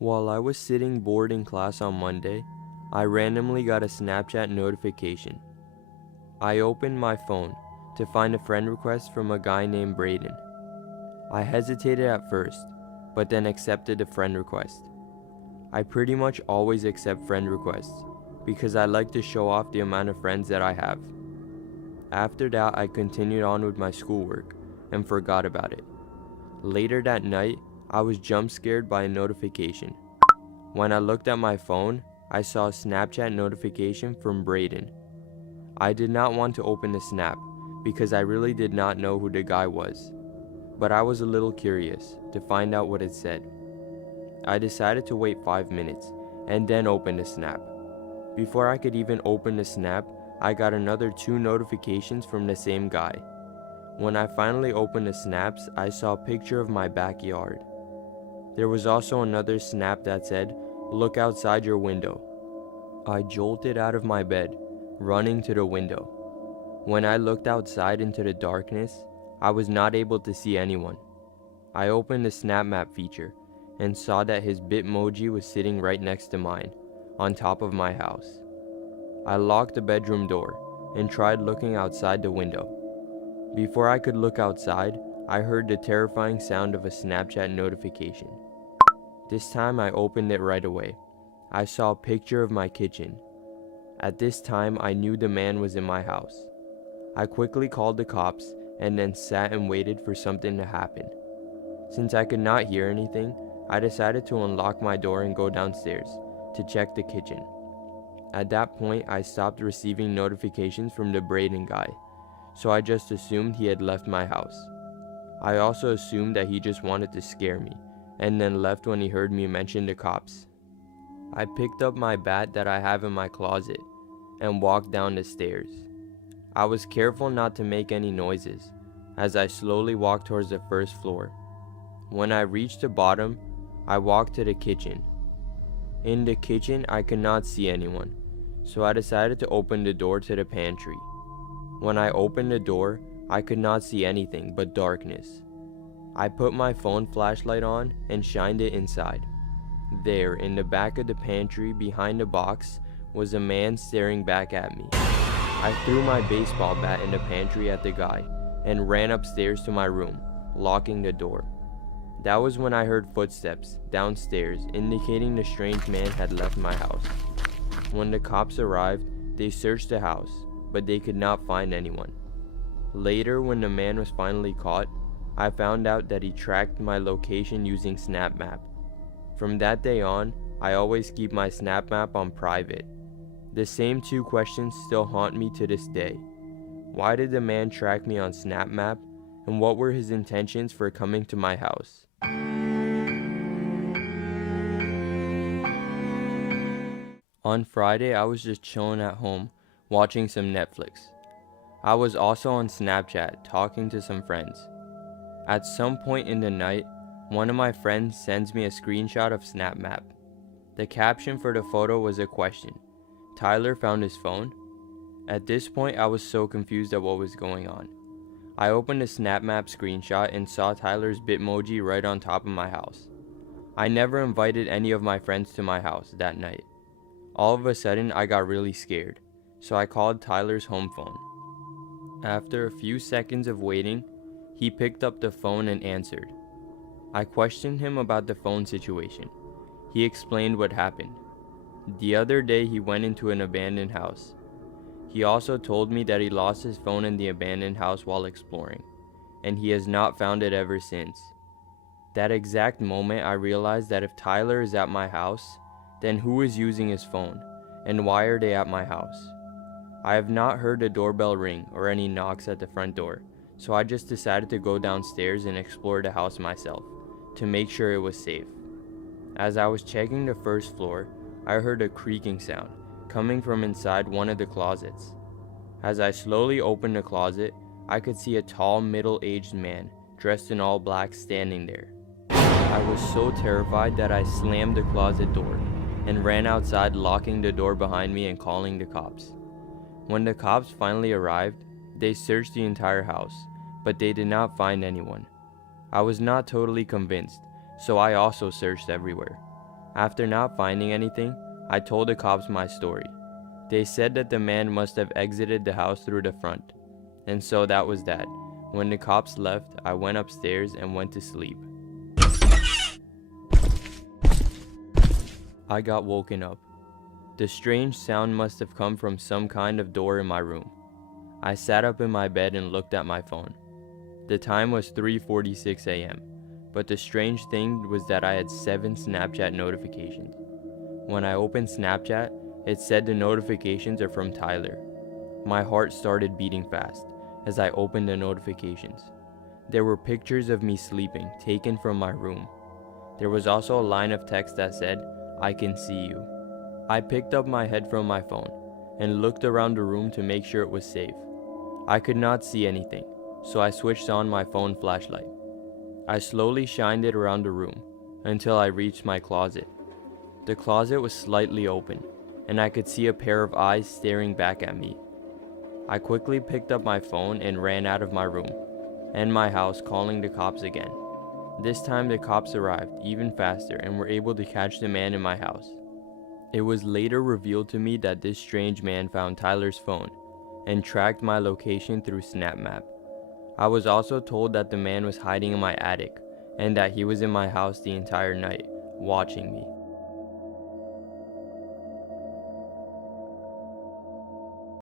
While I was sitting bored in class on Monday, I randomly got a Snapchat notification. I opened my phone to find a friend request from a guy named Braden. I hesitated at first, but then accepted the friend request. I pretty much always accept friend requests because I like to show off the amount of friends that I have. After that, I continued on with my schoolwork and forgot about it. Later that night, I was jump scared by a notification. When I looked at my phone, I saw a Snapchat notification from Braden. I did not want to open the snap because I really did not know who the guy was, but I was a little curious to find out what it said. I decided to wait 5 minutes and then open the snap. Before I could even open the snap, I got another 2 notifications from the same guy. When I finally opened the snaps, I saw a picture of my backyard. There was also another snap that said, "Look outside your window." I jolted out of my bed, running to the window. When I looked outside into the darkness, I was not able to see anyone. I opened the Snap Map feature and saw that his Bitmoji was sitting right next to mine, on top of my house. I locked the bedroom door and tried looking outside the window. Before I could look outside, I heard the terrifying sound of a Snapchat notification. This time I opened it right away. I saw a picture of my kitchen. At this time, I knew the man was in my house. I quickly called the cops and then sat and waited for something to happen. Since I could not hear anything, I decided to unlock my door and go downstairs to check the kitchen. At that point, I stopped receiving notifications from the Braden guy, so I just assumed he had left my house. I also assumed that he just wanted to scare me, and then left when he heard me mention the cops. I picked up my bat that I have in my closet and walked down the stairs. I was careful not to make any noises as I slowly walked towards the first floor. When I reached the bottom, I walked to the kitchen. In the kitchen, I could not see anyone, so I decided to open the door to the pantry. When I opened the door, I could not see anything but darkness. I put my phone flashlight on and shined it inside. There, in the back of the pantry behind the box, was a man staring back at me. I threw my baseball bat in the pantry at the guy and ran upstairs to my room, locking the door. That was when I heard footsteps downstairs, indicating the strange man had left my house. When the cops arrived, they searched the house, but they could not find anyone. Later, when the man was finally caught, I found out that he tracked my location using Snap Map. From that day on, I always keep my Snap Map on private. The same 2 questions still haunt me to this day. Why did the man track me on Snap Map, and what were his intentions for coming to my house? On Friday, I was just chilling at home, watching some Netflix. I was also on Snapchat, talking to some friends. At some point in the night, one of my friends sends me a screenshot of Snap Map. The caption for the photo was a question. Tyler found his phone? At this point, I was so confused at what was going on. I opened the Snap Map screenshot and saw Tyler's Bitmoji right on top of my house. I never invited any of my friends to my house that night. All of a sudden, I got really scared, so I called Tyler's home phone. After a few seconds of waiting, he picked up the phone and answered. I questioned him about the phone situation. He explained what happened. The other day, he went into an abandoned house. He also told me that he lost his phone in the abandoned house while exploring, and he has not found it ever since. That exact moment, I realized that if Tyler is at my house, then who is using his phone, and why are they at my house? I have not heard the doorbell ring or any knocks at the front door, so I just decided to go downstairs and explore the house myself, to make sure it was safe. As I was checking the first floor, I heard a creaking sound coming from inside one of the closets. As I slowly opened the closet, I could see a tall, middle-aged man dressed in all black standing there. I was so terrified that I slammed the closet door and ran outside, locking the door behind me and calling the cops. When the cops finally arrived, they searched the entire house, but they did not find anyone. I was not totally convinced, so I also searched everywhere. After not finding anything, I told the cops my story. They said that the man must have exited the house through the front. And so that was that. When the cops left, I went upstairs and went to sleep. I got woken up. The strange sound must have come from some kind of door in my room. I sat up in my bed and looked at my phone. The time was 3:46 a.m., but the strange thing was that I had 7 Snapchat notifications. When I opened Snapchat, it said the notifications are from Tyler. My heart started beating fast as I opened the notifications. There were pictures of me sleeping taken from my room. There was also a line of text that said, "I can see you." I picked up my head from my phone and looked around the room to make sure it was safe. I could not see anything, so I switched on my phone flashlight. I slowly shined it around the room until I reached my closet. The closet was slightly open, and I could see a pair of eyes staring back at me. I quickly picked up my phone and ran out of my room and my house, calling the cops again. This time the cops arrived even faster and were able to catch the man in my house. It was later revealed to me that this strange man found Tyler's phone and tracked my location through SnapMap. I was also told that the man was hiding in my attic and that he was in my house the entire night, watching me.